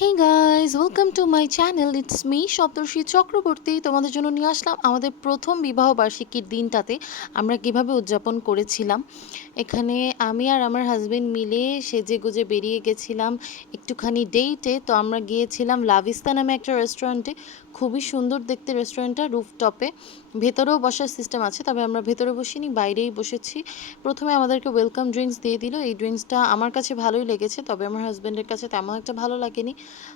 Hey guys, welcome to my channel. It's me Saptarshi Chakraborty. তোমাদের জন্য নিয়ে আসলাম আমাদের প্রথম বিবাহ বার্ষিকীর দিনটাতে আমরা কিভাবে উদযাপন করেছিলাম। এখানে আমি আর আমার হাজবেন্ড মিলে সেজে গুজে বেরিয়ে গেছিলাম একটুখানি ডেটে। তো আমরা গিয়েছিলাম লাভিস্তা নামে একটা রেস্টুরেন্টে। খুবই সুন্দর দেখতে রেস্টুরেন্টটা, রুফটপে। ভেতরেও বসার সিস্টেম আছে, তবে আমরা ভেতরে বসিনি, বাইরেই বসেছি। প্রথমে আমাদেরকে ওয়েলকাম ড্রিঙ্কস দিয়ে দিল। এই ড্রিঙ্কসটা আমার কাছে ভালোই লেগেছে, তবে আমার হাজব্যান্ডের কাছে তেমন একটা ভালো লাগেনি।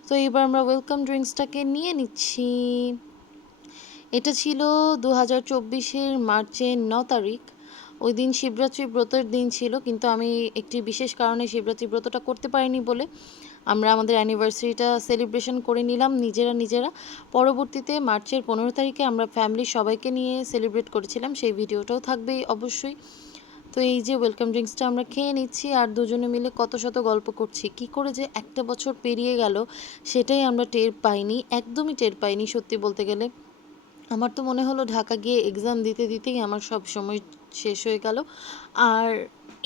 তো এবার আমরা ওয়েলকাম ড্রিঙ্কসটাকে নিয়ে নিচ্ছি। এটা ছিল 2024-এর মার্চের 9 তারিখ। ওই দিন শিবরাত্রি ব্রতের দিন ছিল, কিন্তু আমি একটি বিশেষ কারণে শিবরাত্রি ব্রতটা করতে পারিনি বলে আমরা আমাদের অ্যানিভার্সারিটা সেলিব্রেশন করে নিলাম নিজেরা। পরবর্তীতে মার্চের 15 তারিখে আমরা ফ্যামিলির সবাইকে নিয়ে সেলিব্রেট করেছিলাম, সেই ভিডিওটাও থাকবেই অবশ্যই। তো এই যে ওয়েলকাম ড্রিঙ্কসটা আমরা খেয়ে নিচ্ছি আর দুজনে মিলে কত শত গল্প করছি। কি করে যে একটা বছর পেরিয়ে গেল সেটাই আমরা টের পাইনি, একদমই টের পাইনি সত্যি বলতে গেলে। আমার তো মনে হলো ঢাকা গিয়ে এক্সাম দিতে দিতেই আমার সব সময় শেষ হয়ে গেল। আর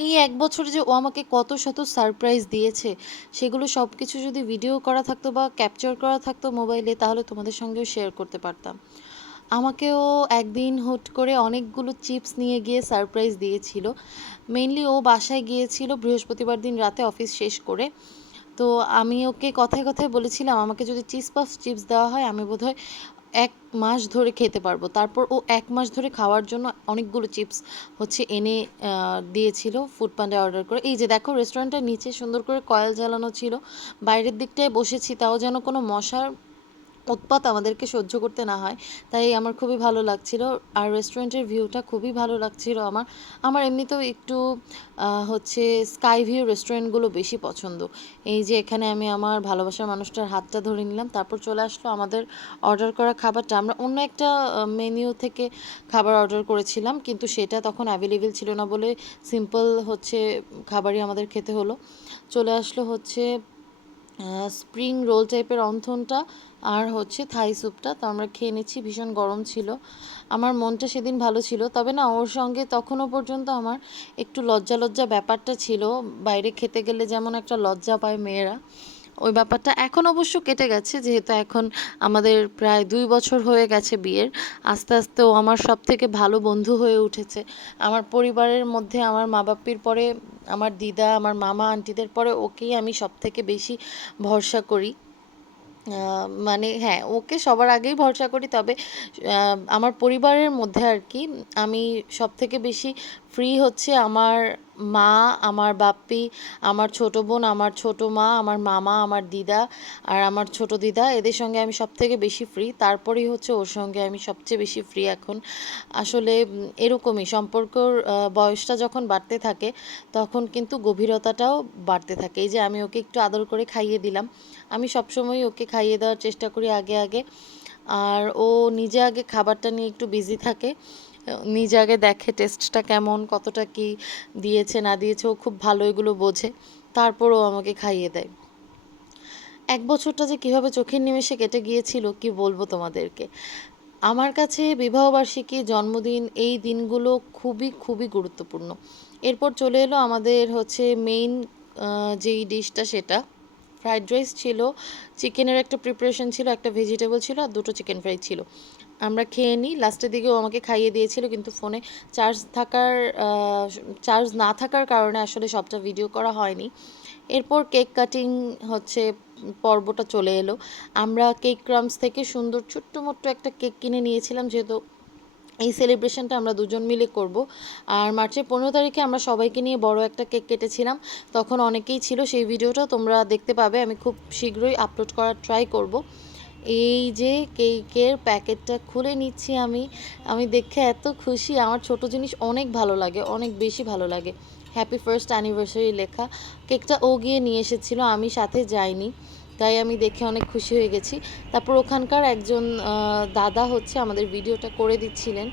এই এক বছরে যে ও আমাকে কত শত সারপ্রাইজ দিয়েছে, সেগুলো সব কিছু যদি ভিডিও করা থাকতো বা ক্যাপচার করা থাকতো মোবাইলে, তাহলে তোমাদের সঙ্গেও শেয়ার করতে পারতাম। আমাকেও একদিন হুট করে অনেকগুলো চিপস নিয়ে গিয়ে সারপ্রাইজ দিয়েছিল। মেইনলি ও বাসায় গিয়েছিল বৃহস্পতিবার দিন রাতে অফিস শেষ করে। তো আমি ওকে কথায় কথায় বলেছিলাম আমাকে যদি চিপস দেওয়া হয় আমি বোধহয় 1 মাস ধরে খেতে পারবো। তারপর ও 1 মাস ধরে খাওয়ার জন্য অনেকগুলো চিপস এনে দিয়েছিল ফুড পান্ডায় অর্ডার করে। এই যে দেখো, রেস্টুরেন্টের নিচে সুন্দর করে কয়েল জ্বালানো ছিল, বাইরের দিকটায় বসেছি, তাও যেন কোনো মশার উৎপাত আমাদেরকে সহ্য করতে না হয়, তাই আমার খুবই ভালো লাগছিল। আর রেস্টুরেন্টের ভিউটা খুবই ভালো লাগছিল আমার। আমার এমনিতেও একটু স্কাই ভিউ রেস্টুরেন্টগুলো বেশি পছন্দ। এই যে এখানে আমি আমার ভালোবাসার মানুষটার হাতটা ধরে নিলাম, তারপর চলে আসলো আমাদের অর্ডার করা খাবারটা। আমরা অন্য একটা মেনিউ থেকে খাবার অর্ডার করেছিলাম, কিন্তু সেটা তখন অ্যাভেলেবেল ছিল না বলে সিম্পল খাবারই আমাদের খেতে হলো। চলে আসলো স্প্রিং রোল টাইপের অন্থনটা আর থাই স্যুপটা। তো আমরা খেয়ে নিচ্ছি, ভীষণ গরম ছিল। আমার মনটা সেদিন ভালো ছিল, তবে না ওর সঙ্গে তখনও পর্যন্ত আমার একটু লজ্জা লজ্জা ব্যাপারটা ছিল। বাইরে খেতে গেলে যেমন একটা লজ্জা পায় মেয়েরা, ওই ব্যাপারটা এখন অবশ্য কেটে গেছে, যেহেতু এখন আমাদের প্রায় 2 বছর হয়ে গেছে বিয়ের। আস্তে আস্তে ও আমার সব থেকে ভালো বন্ধু হয়ে উঠেছে। আমার পরিবারের মধ্যে আমার মা বাপির পরে, আমার দিদা, আমার মামা আন্টিদের পরে ওকেই আমি সব থেকে বেশি ভরসা করি। মানে হ্যাঁ, ওকে সবার আগেই ভরসা করি, তবে আমার পরিবারের মধ্যে আর কি আমি সবথেকে বেশি ফ্রি আমার মা, আমার বাপ্পি, আমার ছোটো বোন, আমার ছোটো মা, আমার মামা, আমার দিদা আর আমার ছোটো দিদা, এদের সঙ্গে আমি সবথেকে বেশি ফ্রি। তারপরেই ওর সঙ্গে আমি সবচেয়ে বেশি ফ্রি এখন। আসলে এরকমই সম্পর্কর বয়সটা যখন বাড়তে থাকে তখন কিন্তু গভীরতাটাও বাড়তে থাকে। এই যে আমি ওকে একটু আদর করে খাইয়ে দিলাম, আমি সবসময় ওকে খাইয়ে দেওয়ার চেষ্টা করি আগে আগে। আর ও নিজে আগে খাবারটা নিয়ে একটু বিজি থাকে, নিজে আগে দেখে টেস্টটা কেমন, কতটা কি দিয়েছে না দিয়েছে, ও খুব ভালো এগুলো বোঝে। তারপর ও আমাকে খাইয়ে দেয়। 1 বছরটা যে কীভাবে চোখের নিমেষে কেটে গিয়েছিল কি বলবো তোমাদেরকে। আমার কাছে বিবাহবার্ষিকী, জন্মদিন, এই দিনগুলো খুবই খুবই গুরুত্বপূর্ণ। এরপর চলে এলো আমাদের মেইন যেই ডিশটা, সেটা ফ্রাইড রাইস ছিল, চিকেনের একটা প্রিপারেশন ছিল, একটা ভেজিটেবল ছিল আর দুটো চিকেন ফ্রাই ছিল। আমরা খেয়ে নিই, লাস্টের দিকেও আমাকে খাইয়ে দিয়েছিল, কিন্তু ফোনে চার্জ থাকার চার্জ না থাকার কারণে আসলে সবটা ভিডিও করা হয়নি। এরপর কেক কাটিং পর্বটা চলে এলো। আমরা কেক ক্রামস থেকে সুন্দর ছোট্ট মোট্ট একটা কেক কিনে নিয়েছিলাম, যেহেতু এই সেলিব্রেশনটা আমরা দুজন মিলে করব। আর মার্চের 15 তারিখে আমরা সবাইকে নিয়ে বড় একটা কেক কেটেছিলাম, তখন অনেকেই ছিল, সেই ভিডিওটা তোমরা দেখতে পাবে। আমি খুব শীঘ্রই আপলোড করার ট্রাই করব। এই যে কেকের প্যাকেটটা খুলে নিচ্ছি আমি, আমি দেখে এত খুশি। আমার ছোট জিনিস অনেক ভালো লাগে, অনেক বেশি ভালো লাগে। হ্যাপি ফার্স্ট অ্যানিভার্সারি লেখা। কেকটা ও গিয়ে নিয়ে এসেছিলো, আমি সাথে যাইনি, তাই আমি দেখে অনেক খুশি হয়ে গেছি। তারপর ওখানকার একজন দাদা আমাদের ভিডিওটা করে দিচ্ছিলেন,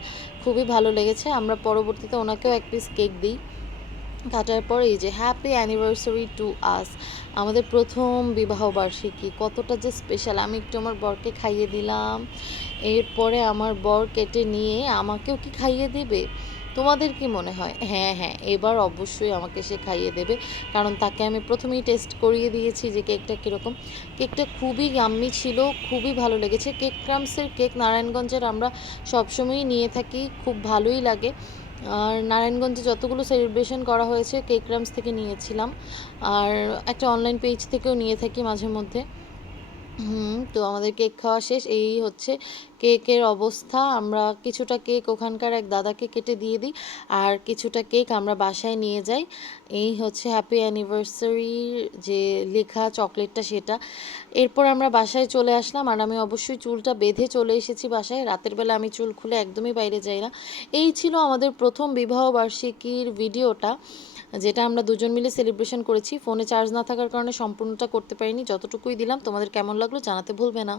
খুবই ভালো লেগেছে। আমরা পরবর্তীতে ওনাকেও এক পিস কেক দিই। কাটার পর এই যে হ্যাপি অ্যানিভার্সারি টু আস, আমাদের প্রথম বিবাহ বার্ষিকী কতটা যে স্পেশাল। আমি একটু আমার বরকে খাইয়ে দিলাম, এরপরে আমার বর কেটে নিয়ে আমাকেও কি খাইয়ে দেবে। তোমাদের কি মনে হয়? হ্যাঁ, হ্যাঁ, এবার অবশ্যই আমাকে সে খাইয়ে দেবে। কারণ তাকে আমি ১ম এই টেস্ট করিয়ে দিয়েছি যে কেকটা কীরকম। কেকটা খুবই ইয়াম্মি ছিল, খুবই ভালো লেগেছে। কেক ক্রাম্বসের কেক নারায়ণগঞ্জের আমরা সবসময়ই নিয়ে থাকি, খুব ভালোই লাগে। আর নারায়ণগঞ্জে যতগুলো সেলিব্রেশন করা হয়েছে কেক ক্রাম্বস থেকে নিয়েছিলাম। আর একটা অনলাইন পেজ থেকেও নিয়ে থাকি মাঝে মধ্যে। তো আমাদের কেক খাওয়া শেষ। এই হচ্ছে কেকের অবস্থা। আমরা কিছুটা কেক ওখানকার এক দাদাকে কেটে দিয়ে দিই, আর কিছুটা কেক আমরা বাসায় নিয়ে যাই। এই হচ্ছে হ্যাপি অ্যানিভার্সারির যে লেখা চকলেটটা সেটা। এরপর আমরা বাসায় চলে আসলাম, আর আমি অবশ্যই চুলটা বেঁধে চলে এসেছি বাসায়। রাতের বেলা আমি চুল খুলে একদমই বাইরে যাই না। এই ছিল আমাদের প্রথম বিবাহবার্ষিকীর ভিডিওটা, যেটা আমরা দুজন মিলে সেলিব্রেশন করেছি। ফোনে চার্জ না থাকার কারণে সম্পূর্ণটা করতে পারিনি, যতটুকুই দিলাম। তোমাদের কেমন লাগলো জানাতে ভুলবে না।